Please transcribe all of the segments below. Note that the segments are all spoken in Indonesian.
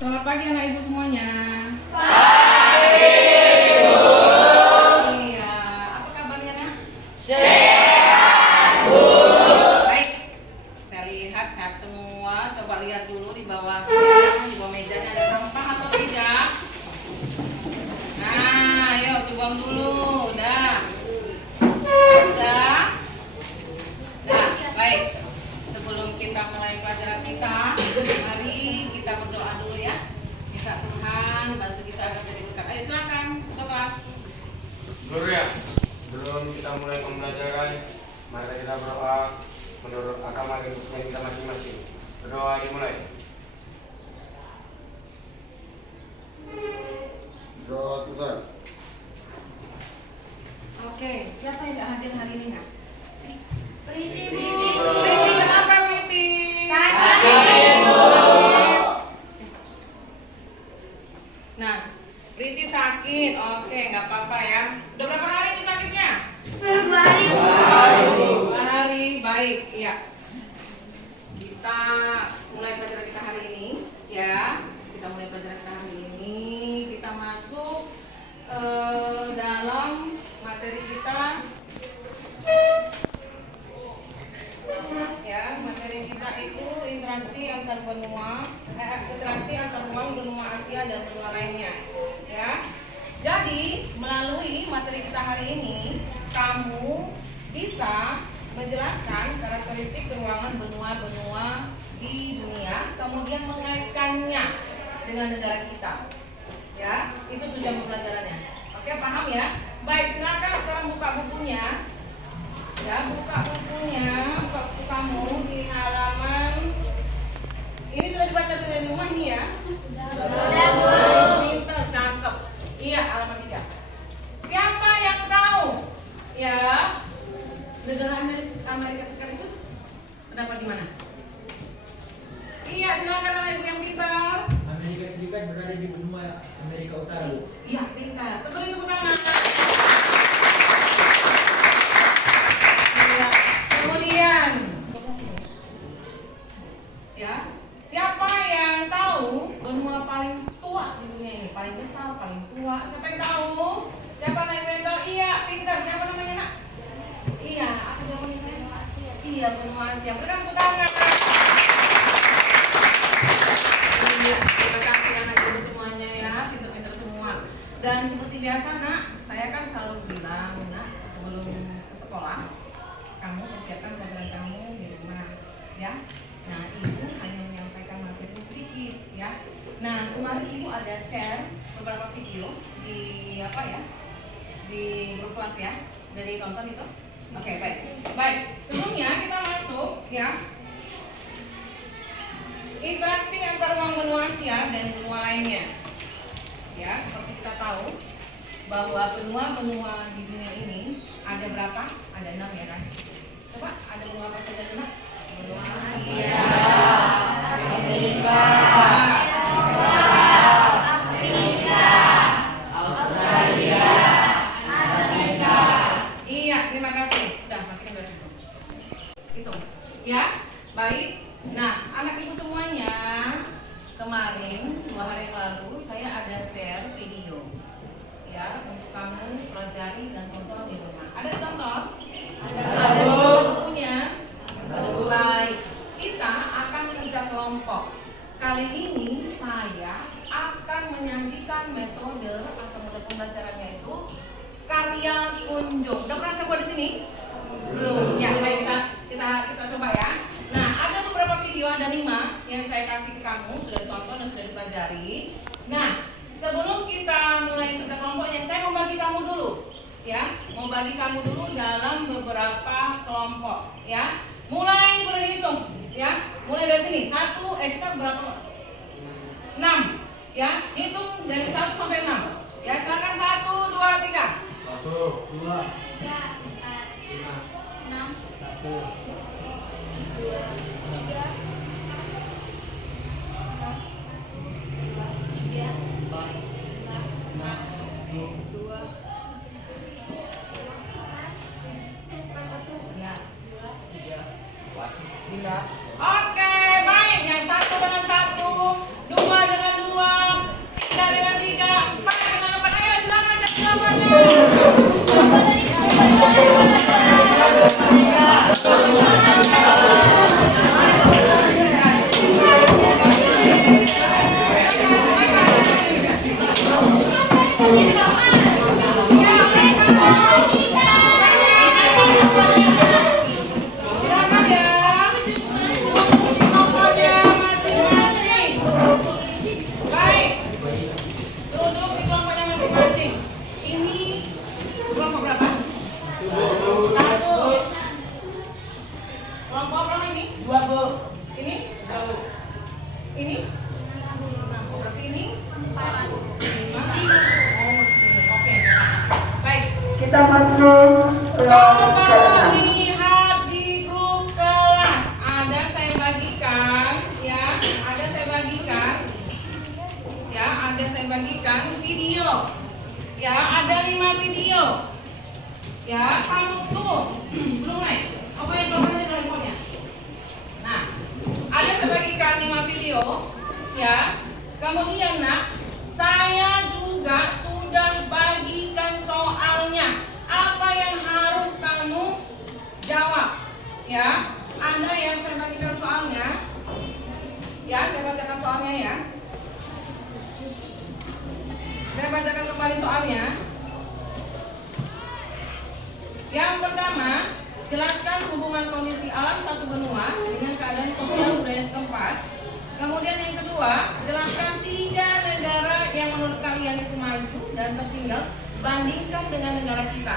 Selamat pagi anak ibu semuanya. Pagi, Bu. Iya, apa kabarnya nak? Sehat, Bu. Baik, saya lihat sehat semua. Coba lihat dulu di bawahnya, di bawah mejanya ada sampah atau tidak? Nah, yuk dibuang dulu. Udah. Baik. Sebelum kita mulai pelajaran kita, mari kita berdoa dulu ya. Minta Tuhan bantu kita agar jadi berkat. Ayo silakan untuk kelas. Guru ya, sebelum kita mulai pembelajaran, mari kita berdoa menurut agama dan Islam kita masing-masing. Berdoa dimulai. Doa selesai. Oke, siapa yang tidak hadir hari ini nak? Priti, Priti, kenapa Priti? sakit, Bu. Nah, Priti sakit. Oke, nggak apa-apa ya. Udah berapa hari ini sakitnya? 2 hari, Bu. 2 hari, baik. Iya. Kita mulai pelajaran kita hari ini, ya. Kita mulai pelajaran kita hari ini. Kita masuk dalam materi kita. Ya, materi kita itu interaksi antar benua, interaksi antar benua Asia dan benua lainnya. Ya. Jadi, melalui materi kita hari ini, kamu bisa menjelaskan karakteristik ruangan benua-benua di dunia, kemudian mengaitkannya dengan negara kita. Ya, itu tujuan pembelajarannya. Oke, paham ya? Baik, silakan sekarang buka bukunya. Ya, buka bukunya, buka buku kamu di halaman. Ini sudah dibaca dari rumah nih ya? Sudah, Bu. Pinter, cakep. Iya, halaman 3. Siapa yang tahu? Ya, negara Amerika Serikat itu terdapat di mana? Iya, silakan anak ibu yang pintar. Amerika Serikat berada di benua Amerika Utara. Iya, pintar. Tepuk tepuk tangan. Iya. Kemudian, ya, siapa yang tahu benua paling tua di dunia ini? Paling besar, paling tua. Siapa yang tahu? Siapa anak ibu yang tahu? Iya, pintar. Siapa namanya nak? Iya, apa jawabannya saya? Iya, benua Asia. Berikan tepuk tangan. Iya, terima kasih anak ibu semuanya ya, pintar-pintar semua. Dan seperti biasa nak, saya kan selalu bilang nak, sebelum ke sekolah, kamu persiapkan pelajaran kamu di rumah, ya. Nah, ibu hanya menyampaikan materi sedikit, ya. Nah, kemarin ibu ada share beberapa video di apa ya, di grup kelas ya, dari tonton itu. Oke, baik. Baik, sebelumnya kita masuk ya. Interaksi antar ruang benua Asia dan benua lainnya. Ya, seperti kita tahu bahwa benua-benua di dunia ini ada berapa? Ada 6 ya kan? Coba ada benua apa saja dulu? Benua Asia, Afrika, Australia, Amerika. Iya, terima kasih. Udah, makin dari situ. Hitung. Ya, baik. Nah, anak ibu semuanya, kemarin 2 hari yang lalu saya ada share video ya untuk kamu pelajari dan tonton di rumah. Ada ditonton? Ada bukunya? Baik. Kita akan kerja kelompok. Kali ini saya akan menyajikan metode atau metode pembelajarannya itu karya kunjung. Udah pernah saya buat di sini? Belum. Ya, baik kita coba ya. Nah, ada beberapa video, ada 5 yang saya kasih ke kamu, sudah ditonton dan sudah dipelajari. Nah, sebelum kita mulai kerja kelompoknya, saya mau bagi kamu dulu, ya, mau bagi kamu dulu dalam beberapa kelompok, ya. Mulai berhitung, ya. Mulai dari sini, kita berapa? 6, ya. Hitung dari 1 sampai 6. Ya, silakan 1, 2, 3. 1, 2, 3, 4, 5, 6, 1, 2, 3, 4, 6, 2, Ya. 3, 4. Bila. Oke, baik. Yang 1 dengan 1, 2 dengan 2, Ini 6. Oh, berarti ini 4. 5. Oke. Baik. Kita masuk kelas Coba ke-6. lihat di grup kelas. Ada saya bagikan, ya. Ada saya bagikan. Ya, ada saya bagikan video. Ya, ada 5 video. Ya, kamu tunggu. Belum naik. Apa yang belum naik handphonenya? Nah, ada saya bagikan 5 video. Ya. Kemudian nak, saya juga sudah bagikan soalnya. Apa yang harus kamu jawab? Ya, Anda yang saya bagikan soalnya. Ya, saya bacakan soalnya ya. Saya bacakan kembali soalnya. Yang pertama, jelaskan hubungan kondisi alam satu benua dengan keadaan sosial budaya setempat. Kemudian yang kedua, jelaskan 3 negara yang menurut kalian itu maju dan tertinggal, bandingkan dengan negara kita.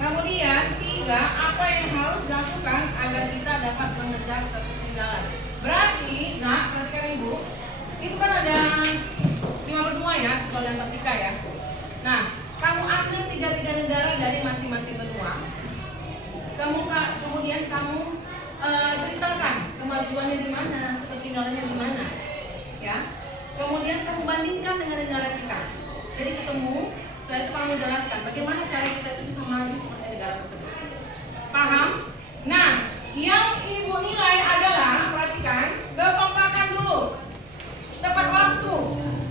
Kemudian 3, apa yang harus dilakukan agar kita dapat mengejar ketertinggalan. Berarti, nah perhatikan Ibu, itu kan ada 5 benua ya, soal dan ketika ya. Nah, kamu ambil 3 negara dari masing-masing benua. Kemudian kamu ceritakan kemajuannya di mana, ketertinggalannya di mana, ya. Kemudian kamu bandingkan dengan negara kita. Jadi ketemu, setelah itu kamu jelaskan bagaimana cara kita itu bisa maju seperti negara tersebut. Paham? Nah, yang Ibu nilai adalah perhatikan kekompakan dulu, tepat waktu,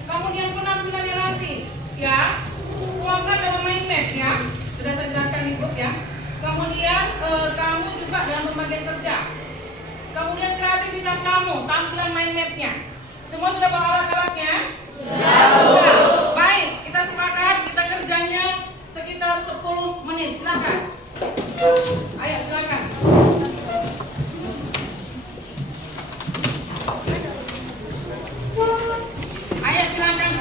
kemudian penampilannya nanti, ya. Kompak dalam mind map ya, sudah saya jelaskan di grup ya. Kemudian kamu juga dalam pembagian kerja. Kemudian kreativitas kamu, tampilan mind mapnya. Semua sudah bawa alat-alatnya? Sudah. Baik, kita sepakat kita kerjanya sekitar 10 menit. Silakan. Ayo silakan. Ayo silakan.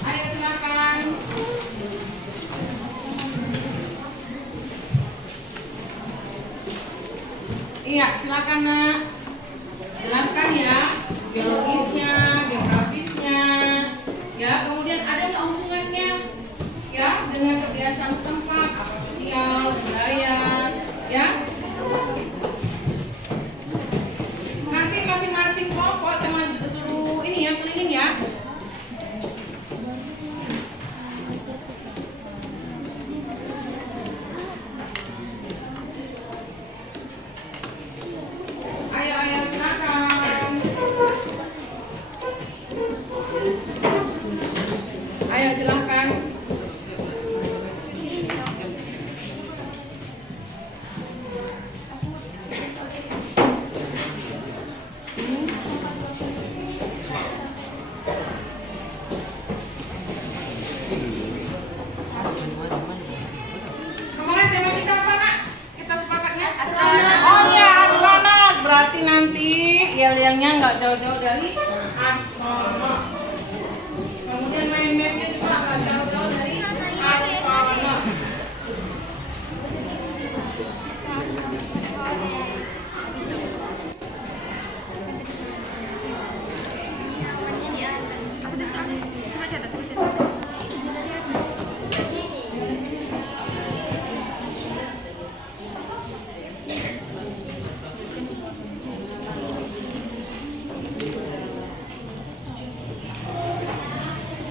Ayo silakan. Iya, silakan nak. Jelaskan ya, geologisnya, geografisnya, ya. Kemudian ada nggak hubungannya, ya, dengan kebiasaan setempat, apa sosial, budaya, ya. Nanti masing-masing kelompok sama suruh ini ya keliling ya. Ayo silakan. Ayo silakan. Kemarin tema kita apa nak? Kita sepakatnya? Oh iya astronot. Berarti nanti yel-yelnya nggak jauh-jauh dari astronot. Kemudian main mapnya juga nggak jauh-jauh dari astronot.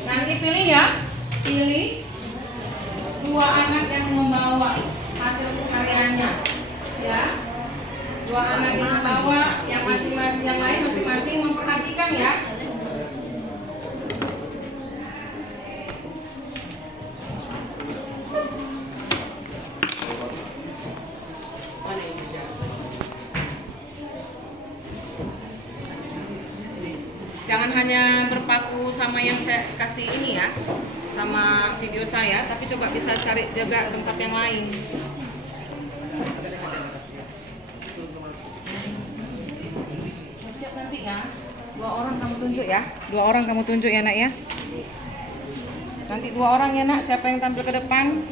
Nanti pilih ya, pilih 2 anak yang membawa hasil karyanya, ya. 2 anak yang membawa, yang masing-masing, yang lain masing-masing memperhatikan ya. Jangan hanya berpaku sama yang saya kasih ini ya, sama video saya, tapi coba bisa cari juga tempat yang lain. Siap-siap nanti ya. 2 orang kamu tunjuk ya. 2 orang kamu tunjuk ya nak ya. Nanti 2 orang ya nak. Siapa yang tampil ke depan?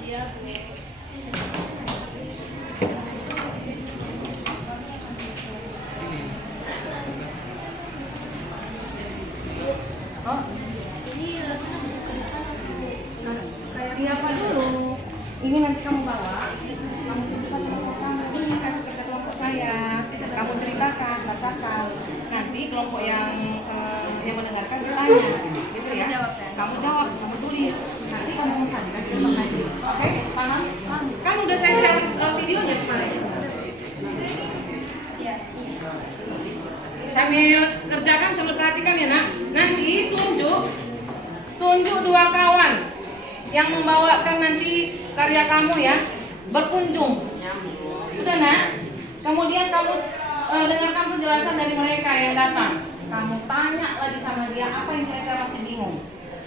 kelompok yang mendengarkan bertanya, gitu ya. Kamu jawab, kamu tulis. Nanti kamu sajikan di depan lagi. Oke, paham? Kan udah saya share videonya kemarin. Iya. Sambil kerjakan, sambil perhatikan ya nak. Nanti tunjuk dua kawan yang membawakan nanti karya kamu ya, berkunjung. Sudah nak. Kemudian kamu dengarkan penjelasan dari mereka yang datang. Kamu tanya lagi sama dia apa yang kira-kira masih bingung.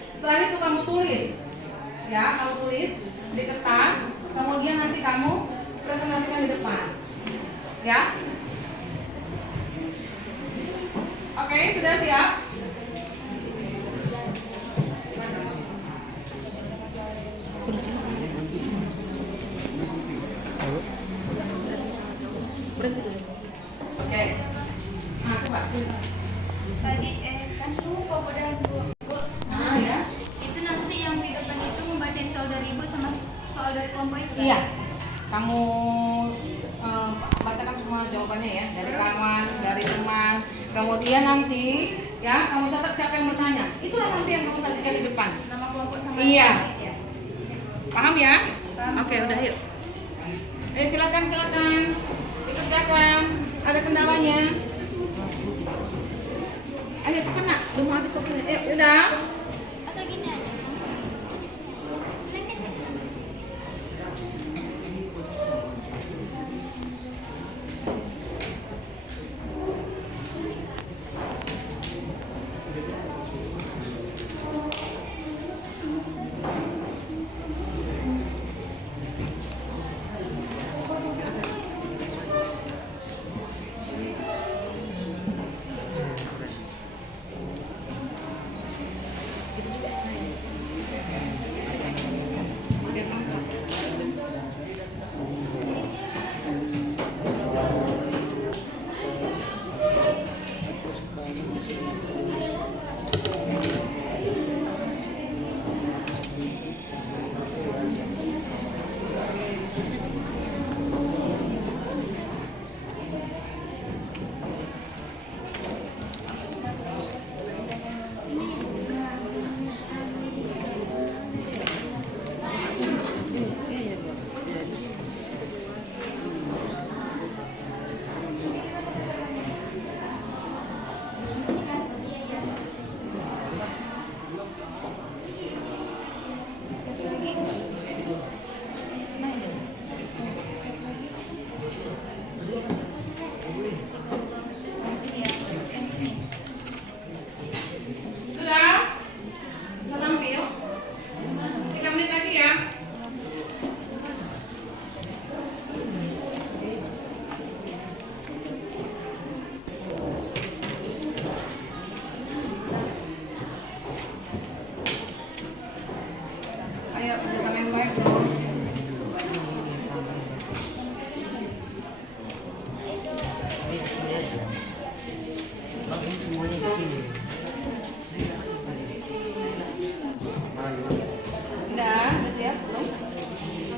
Setelah itu kamu tulis, ya, kamu tulis di kertas. Kemudian nanti kamu presentasikan di depan, ya. Oke, sudah siap? Berhenti dulu. Oke. Nah, coba. Tadi kan lupa padahal Bu. Nah, ya. Itu nanti yang di depan itu membacain soal dari Ibu sama soal dari kelompok itu. Iya. Kamu bacakan semua jawabannya ya, dari kawan, dari teman. Kemudian nanti ya, kamu catat siapa yang bertanya. Itulah nanti yang kamu sajikan di depan. Nama kelompok sama Iya. kelompok itu ya. Paham ya? Paham. Oke, udah yuk. Silakan dikerjakan. Ada kendalanya? Ayo cepat nak, udah mau habis waktunya. Udah. Atau gini aja.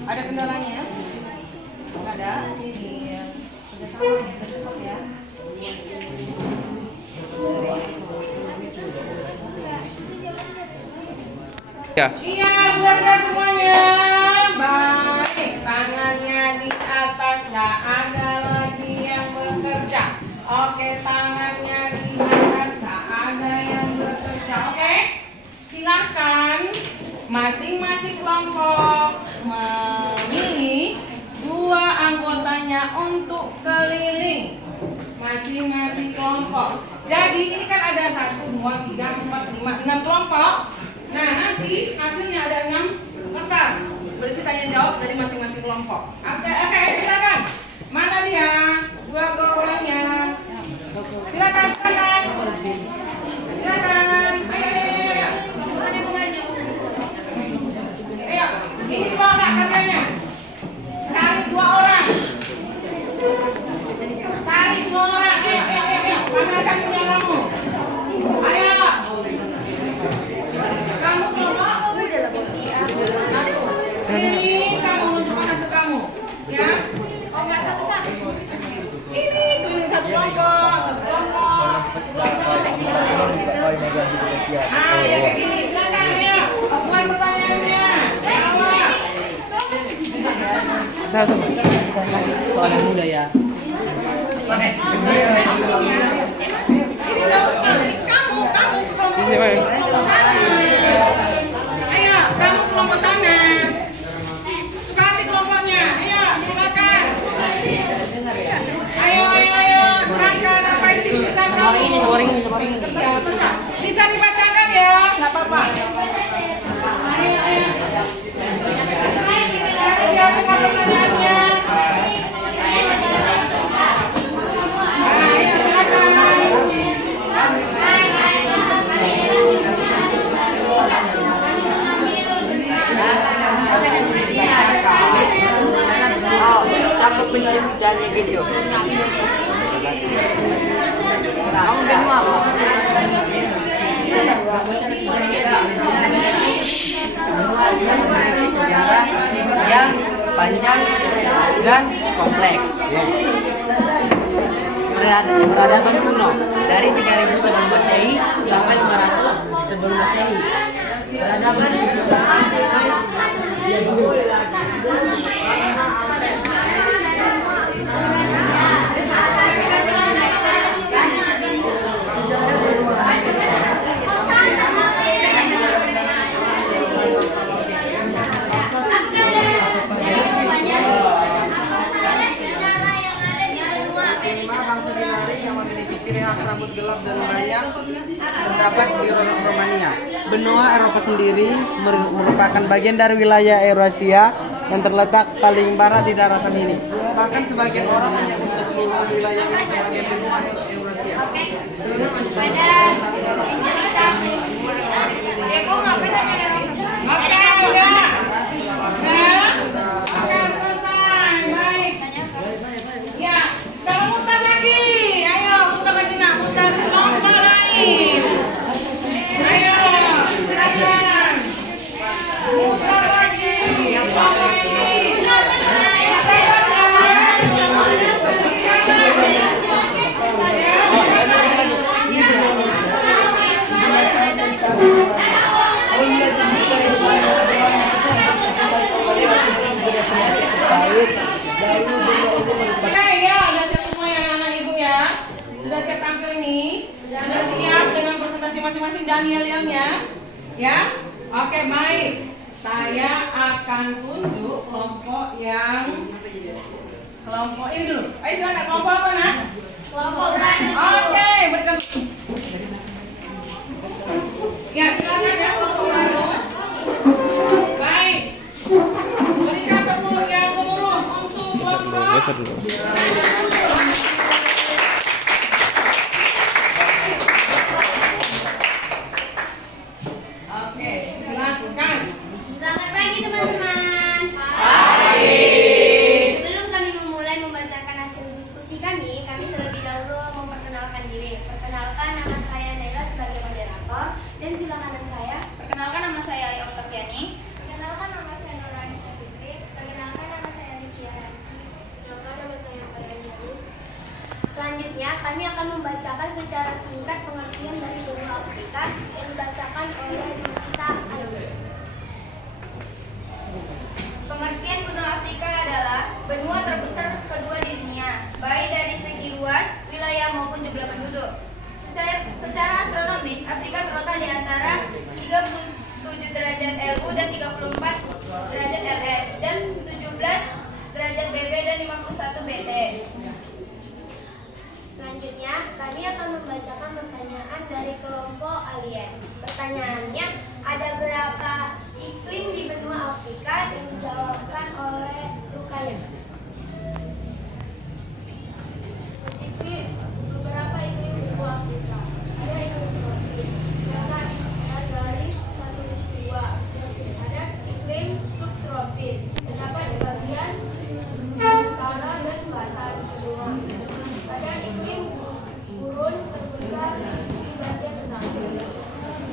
Ada kendalanya? Nggak ada? Iya. Udah sama ya, udah cukup ya. Ya. Siap, sudah siap semuanya. Baik, tangannya di atas, nggak ada lagi yang bekerja. Oke, tangannya di atas, nggak ada yang bekerja. Oke, silakan masing-masing kelompok memilih dua anggotanya untuk keliling masing-masing kelompok. Jadi ini kan ada 1, 2, 3, 4, 5, 6 kelompok. Nah, nanti hasilnya ada 6 kertas berisi tanya jawab dari masing-masing kelompok. Oke, silakan. Mana dia? Dua orangnya. Silakan. Silakan. Ayo. Mana yang maju? Ayo, ini dibawa nak katanya. Cari 2 orang. Cari 2 orang. Ayo. Pamerkan punya kamu. Ayo. Kamu kelompok. Ini kamu menunjukkan hasil kamu. Ya. yang megang di bagian. Ya kayak gini. Silakan ayo. Bukan pertanyaannya. Jawab. Soalnya muda ya. Ini nggak usah. Kamu kelompok sana. Ayo, kamu kelompok sana. Suka hati kelompoknya. Ayo, silakan. Ayo. Terangkan apa isi tulisan kamu. Semarin. Ya, bisa dibacakan ya, nggak apa-apa. Ayo. Siap dengan pertanyaannya. Ayo, silakan. Siapa penyelidikannya gitu? Kamu benua apa? Sejarah yang panjang dan kompleks. Peradaban kuno dari 3000 sebelum Masehi sampai 500 sebelum Masehi. Peradaban rambut gelap dan banyak terdapat di Romania. Benua Eropa sendiri merupakan bagian dari wilayah Eurasia yang terletak paling barat di daratan ini. Bahkan sebagian orang menyebut wilayah ini sebagai benua Eurasia. Oke, selesai. Baik. Ya, sekarang mutar lagi. Ayo, mutar lagi nak. Mutar kelompok lain. Ayo, silakan. Mutar lagi. Kelompok lain. Oke ya, udah siap semua ya anak ibu ya. Sudah siap tampil ini. Sudah siap dengan presentasi masing-masing. Jangan yel-yelnya. Ya, oke baik. Saya akan tunjuk kelompok ini dulu. Ayo silakan, kelompok apa nak? Kelompok berani. Oke, berikan. Ya silakan ya kelompok Uranus. Baik. Berikan tepuk yang gemuruh untuk kelompok. Oke, silakan. Selamat pagi teman-teman. Sebelum kami memulai membacakan hasil diskusi kami terlebih dahulu memperkenalkan diri. Perkenalkan, nama saya Naila sebagai moderator dan sebelah kanan saya. Perkenalkan, nama saya Ayu Oktaviani. Perkenalkan, nama saya Nurani Fitri. Perkenalkan, nama saya Livia Ranti. Perkenalkan, nama saya Payani. Selanjutnya, kami akan membacakan secara singkat pengertian dari benua Afrika yang dibacakan oleh guru kita Ayu. Pengertian benua Afrika adalah benua terbesar kedua di dunia, baik dari segi luas, wilayah maupun jumlah penduduk. Secara astronomis, Afrika terletak di antara 37 derajat LU dan 34 derajat LS dan 17 derajat BB dan 51 BT. Selanjutnya, kami akan membacakan pertanyaan dari kelompok alien. Pertanyaannya, ada berapa iklim di benua Afrika? Dan dijawabkan oleh Rukaya. Beberapa iklim di benua Afrika. Ada iklim tropis, dengan garis khatulistiwa. Ada iklim subtropis, terdapat di bagian utara dan selatan benua. Ada iklim gurun berputar di bagian tengah.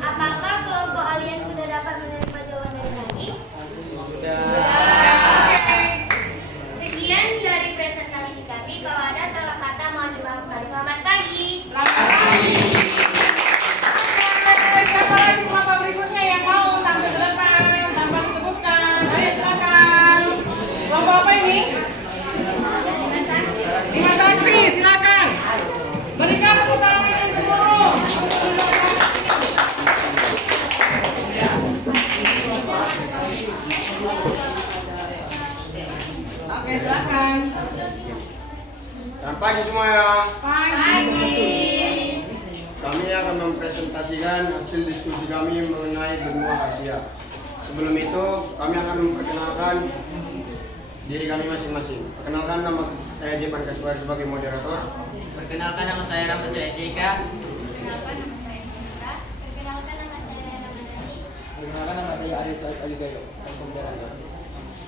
Apakah kelompok alien sudah dapat menerima jawaban dari kami? Selamat pagi semuanya. Pagi. Kami akan mempresentasikan hasil diskusi kami mengenai benua Asia. Sebelum itu, kami akan memperkenalkan diri kami masing-masing. Perkenalkan, nama saya Jepan Kasbar sebagai moderator. Perkenalkan, nama saya Rahmat Jaya Jika. Perkenalkan nama saya Hendra. Perkenalkan nama saya Ramadhani. Perkenalkan, nama saya Arif Aligayo.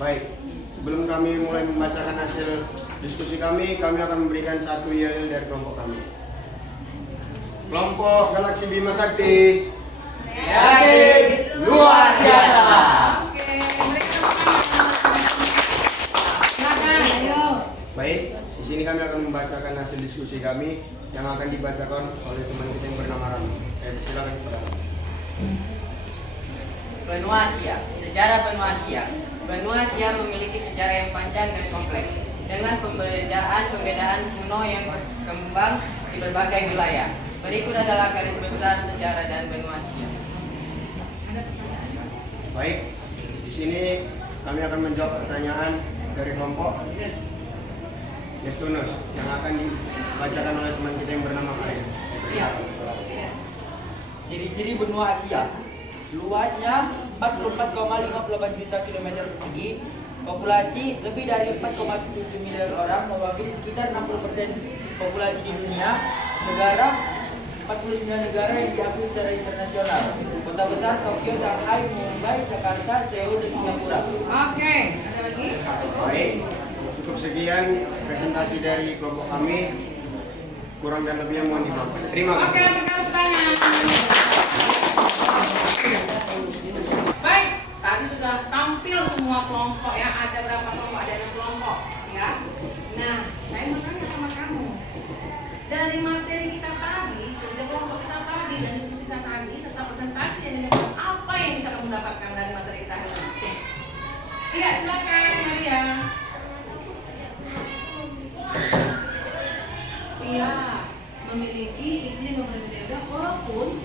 Baik, sebelum kami mulai membacakan hasil diskusi kami akan memberikan satu yel dari kelompok kami. Kelompok Galaksi Bima Sakti. Kreatif luar biasa. Oke, mereka silakan, ayo. Baik, di sini kami akan membacakan hasil diskusi kami yang akan dibacakan oleh teman kita yang bernama Rami. Saya silakan kepada Rami. Benua Asia. Sejarah benua Asia. Benua Asia memiliki sejarah yang panjang dan kompleks dengan pembedaan kuno yang berkembang di berbagai wilayah. Berikut adalah garis besar sejarah dan benua Asia. Baik, di sini kami akan menjawab pertanyaan dari kelompok Neptunus yang akan dibacakan oleh teman kita yang bernama Arif. Iya. Ciri-ciri benua Asia. Luasnya 44,58 juta kilometer persegi. Populasi lebih dari 4,7 miliar orang, mewakili sekitar 60% populasi di dunia. Negara 49 negara yang diakui secara internasional. Kota besar Tokyo, Shanghai, Mumbai, Jakarta, Seoul, dan Singapura. Oke, ada lagi? Baik, cukup sekian presentasi dari kelompok kami. Kurang dan lebihnya mohon dimaafkan. Terima Oke, kasih. berkali pertanyaan. Baik, tadi sudah tampil semua kelompok ya. Ada berapa kelompok? Ada 6 kelompok ya. Nah, saya mau tanya sama kamu. Dari materi kita tadi, sejak kelompok kita tadi dan diskusi kita tadi, serta presentasi yang didapat, apa yang bisa kamu dapatkan dari materi kita hari ini? Iya, silakan Maria. Iya, memiliki iklim yang berbeda-beda walaupun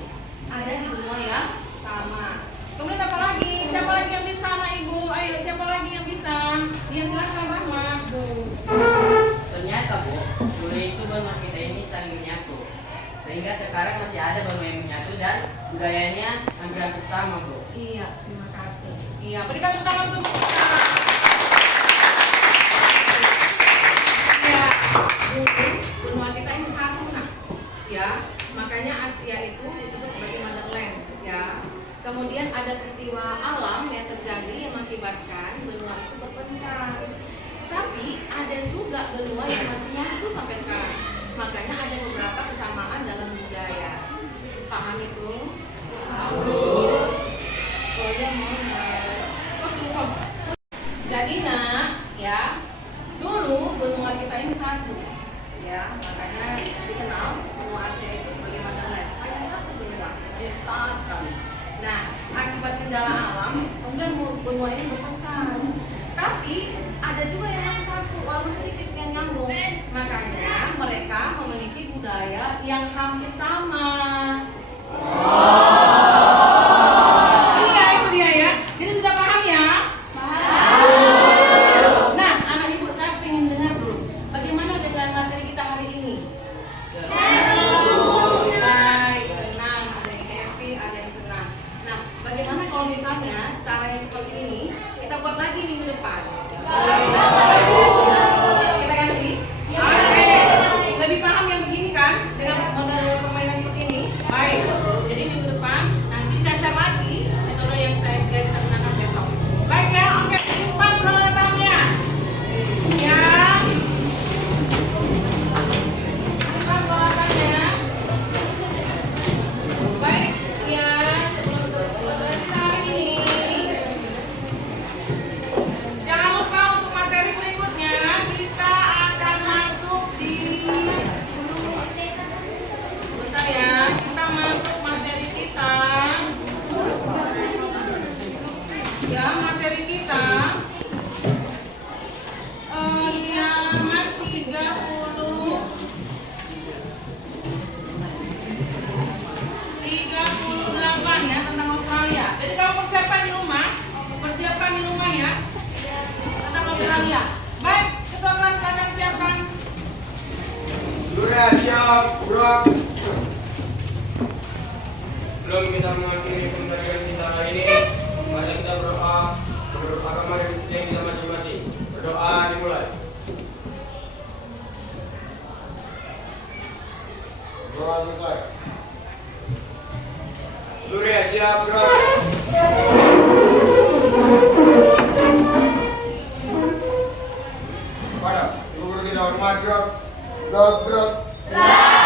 ada di benua yang sama. Kemudian apa lagi? Siapa lagi yang bisa, anak ibu? Ayo, siapa lagi yang bisa? Ya silakan Rahmat, Bu. Ternyata Bu, dulu itu benua kita ini saling menyatu. Sehingga sekarang masih ada benua yang menyatu dan budayanya hampir sama Bu. Iya, terima kasih. Iya, berikan tepuk tangan untuk ya, dulu benua kita ini satu nak. Ya, makanya Asia itu disebut sebagai motherland. Ya. Kemudian ada peristiwa alam yang terjadi yang mengakibatkan benua itu berpencar. Tapi ada juga benua yang masih nyatu sampai sekarang. Makanya ada beberapa kesamaan dalam budaya. Paham itu? Soalnya mau jadi nak, ya dulu benua kita ini satu, ya makanya dikenal benua Asia itu sebagai motherland. Hanya satu benua, besar sekali. Nah, akibat gejala alam, kemudian benua ini berpencar. Tapi ada juga yang masih satu, walaupun sedikit yang nyambung. Makanya mereka memiliki budaya yang hampir sama. Iya, itu dia ya. Jadi sudah paham ya? Nah, anak ibu saya ingin dengar dulu. Bagaimana dengan materi kita hari ini? Baik, senang. Ada yang happy, ada yang senang. Nah, bagaimana kalau misalnya cara yang seperti ini kita buat lagi minggu depan? Kita ganti? Oke. Lebih paham yang begini kan? Dengan model permainan seperti Surya siap, gerak. Sebelum kita mengakhiri pembelajaran kita hari ini, mari kita berdoa. Berdoa mari yang kita masing-masing. Berdoa dimulai. Doa selesai. Surya siap, gerak. Pada guru kita hormat, gerak. Gerak.